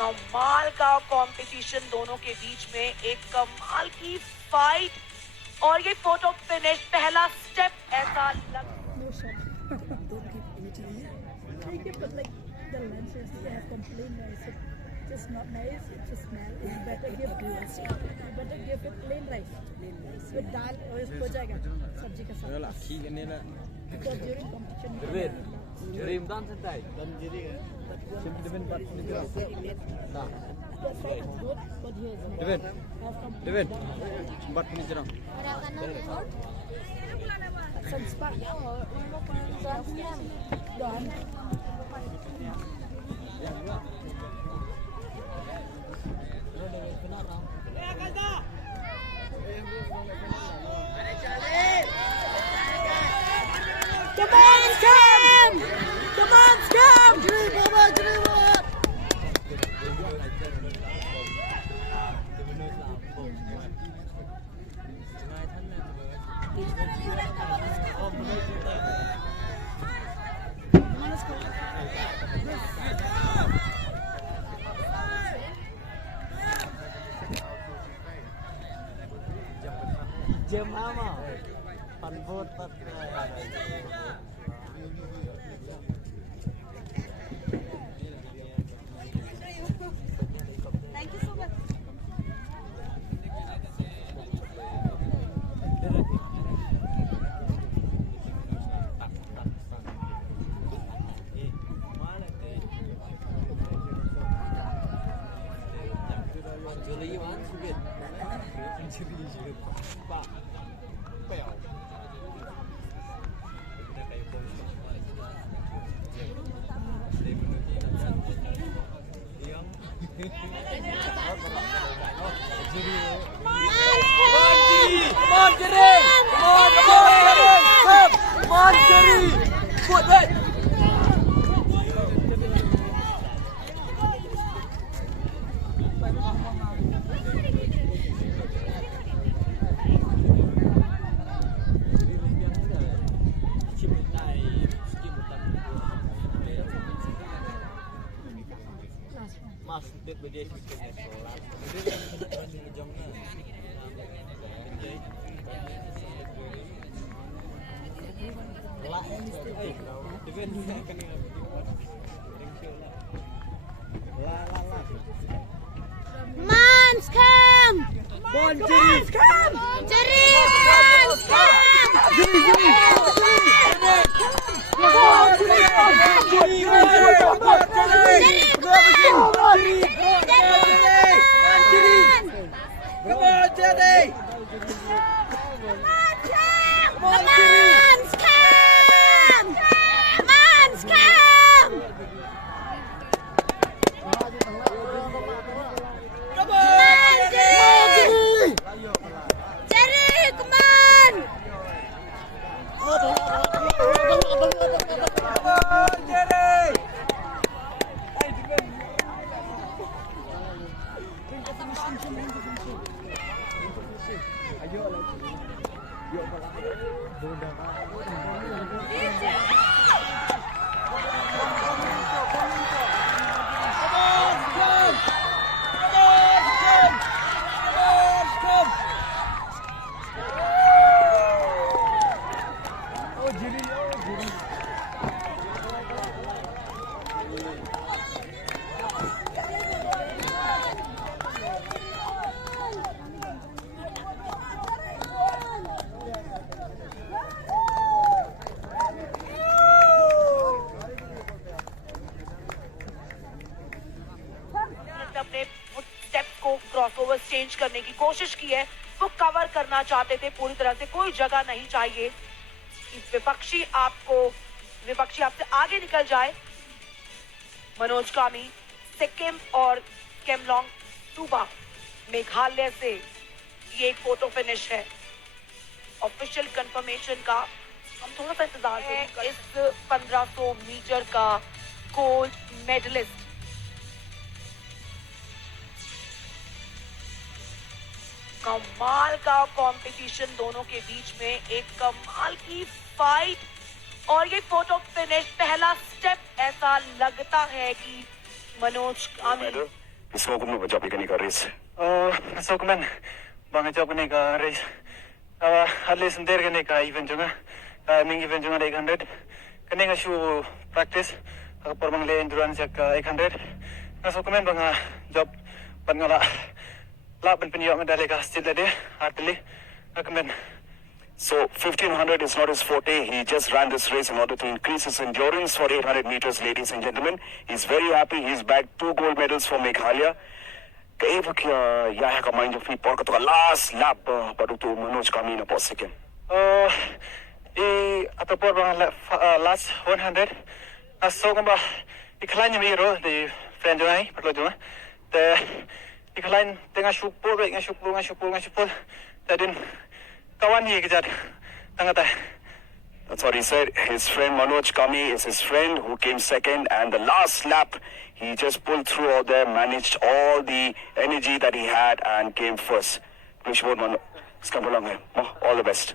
कमाल का कंपटीशन दोनों के बीच में, एक कमाल की फाइट और ये फोटो फिनिश, पहला स्टेप ऐसा लग No shot. Don't give image. Take it, but like the lenses, they have complained rice. It's just not nice. It's just smell. It's better give it plain rice. With dal or इसको जाएगा सब्जी के साथ. Because during competition. Jerim dan santai. Dan jeri kan. Devin 4 menit kira. Dah. The side is good, but here is not. Devin 4 menit kira. Some spark. Done. Come on, Scam! Come on, Scam! Jam ama. Panbot pat. Thank you so much. Mas tip bagi sikit solat. Man, Scam! Bon jeri. Scam! Jeri! Man, Scam! Crossovers change करने की कोशिश की है, वो कवर करना चाहते थे पूरी तरह से, कोई जगह नहीं चाहिए कि विपक्षी आपसे आगे निकल जाए। मनोज कामी, सिक्किम और स्खेमलांग सूबा मेघालय से ये एक फोटो फिनिश है। ऑफिशियल कंफर्मेशन का हम थोड़ा सा इंतजार करें। इस 1500 मीटर का गोल्ड मेडलिस्ट कमाल का कंपटीशन दोनों के बीच में, एक कमाल की फाइट और ये फोटो फिनिश, पहला स्टेप ऐसा लगता है कि मनोज कामी Smoke mo ba job ka ni ka race? So kuman, bang job ni ka race. At least there ka ni ka event juga. Ming event juga 800. Kani nga shoe practice. Ako parang le endurance ka 800. So kuman bang job pan nga la ban pinyo medali ka still there. Hardly. Kuman. So 1500 is not his forte. He just ran this race in order to increase his endurance for 800 meters, ladies and gentlemen. He's very happy. He's bagged 2 gold medals for Meghalaya. Kaya kaya yaya ka mind of feet por ka last lap baru tu Manoj kami na po second. Atau por bang last 100. So kamba iklan yung hero the friend juga perlu juga. The iklan tengah syupur, tengah syupur. Tadin kawan ni kejat tengah. That's what he said. His friend Manoj Kami is his friend who came second, and the last lap he just pulled through all there, managed all the energy that he had and came first. Wish both Skhemlang all the best.